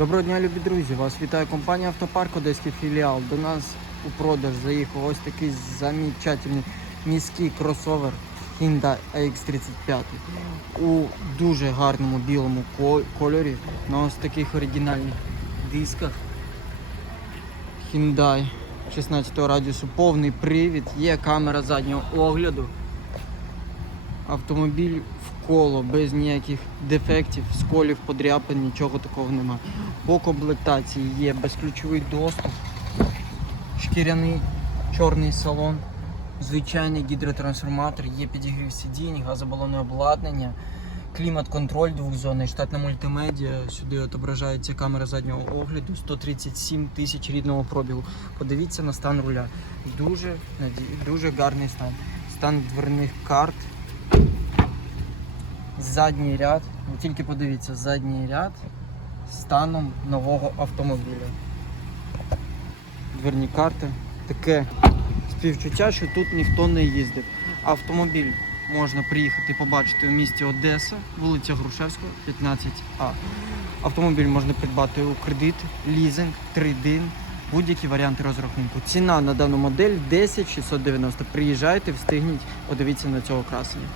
Доброго дня, любі друзі! Вас вітає компанія Автопарк Одеський філіал. До нас у продаж заїхав ось такий замечательний міський кросовер Hyundai AX35 у дуже гарному білому кольорі на ось таких оригінальних дисках. Hyundai 16 радіусу, повний привід, є камера заднього огляду. Автомобіль в коло, без ніяких дефектів, сколів, подряпин, нічого такого немає. По комплектації є безключовий доступ, шкіряний чорний салон, звичайний гідротрансформатор, є підігрів сидінь, газобалонне обладнання, клімат-контроль двохзонний, штатна мультимедіа. Сюди відображається камера заднього огляду, 137 тисяч рідного пробігу. Подивіться на стан руля. Дуже, дуже гарний стан. Стан дверних карт. Задній ряд, ви тільки подивіться, задній ряд станом нового автомобіля. Дверні карти. Таке співчуття, що тут ніхто не їздив. Автомобіль можна приїхати побачити у місті Одеса, вулиця Грушевського, 15А. Автомобіль можна придбати у кредит, лізинг, трейдин, будь-які варіанти розрахунку. Ціна на дану модель 10 690. Приїжджайте, встигніть, подивіться на цього красення.